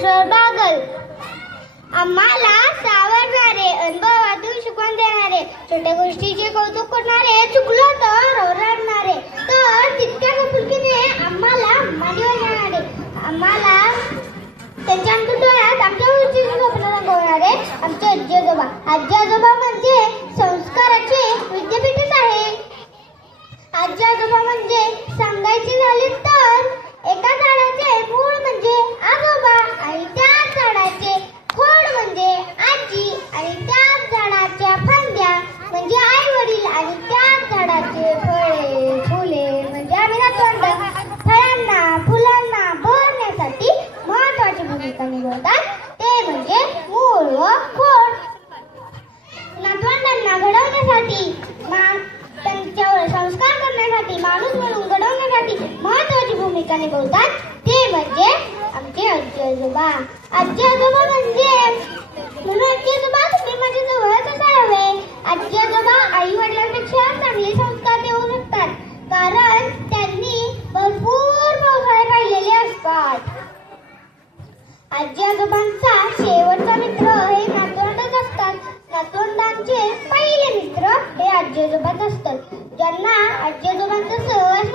ज्ञानेश्वर बागल. आम्हाला सावरणारे, अनुभवातून शिकवण देणारे, छोट्या गोष्टीचे कौतुक करणारे, चुकलो तर ओरडणारे, तर तितक्या आपुलकीने आम्हाला मांडीवर घेणारे, आम्हाला त्यांच्या डोळ्यात आमच्या गोष्टीचे स्वप्न रंगवणारे आमचे आजी आजोबा. आजी आजोबा म्हणजे संस्काराचे विद्यापीठच आहे. आजी आजोबा म्हणजे सांगायचे झाले तर एका झाडाचे मूळ म्हणजे आजोबा आणि त्याच झाडाचे खोड म्हणजे आजी आणि त्याच झाडाच्या फांद्या म्हणजे आई वडील आणि त्याच झाडाचे फळे फुले म्हणजे आम्ही नातवंड. फळांना फुलांना बहरण्यासाठी महत्वाची भूमिका निभावतात ते म्हणजे मूळ व खोड. नातवंडांना घडवण्यासाठी त्यांच्यावर संस्कार करण्यासाठी माणूस म्हणून घडवण्यासाठी महत्वाची भूमिका निभावतात ते म्हणजे आमचे आजी आजोबा. आजी आजोबा म्हणजे म्हणून आजी आजोबा तुम्ही माझ्या जवळच असावे. आजी आजोबा आई वडिलांपेक्षा चांगले संस्कार देऊ शकतात कारण त्यांनी भरपूर पावसाळे पाहिलेले असतात. आजी आजोबांचा शेवटचा मित्र हे नातवंडच असतात. नातवंडांचे पहिले मित्र हे आजी आजोबाच असतात. ज्यांना आजी आजोबांचा सहवास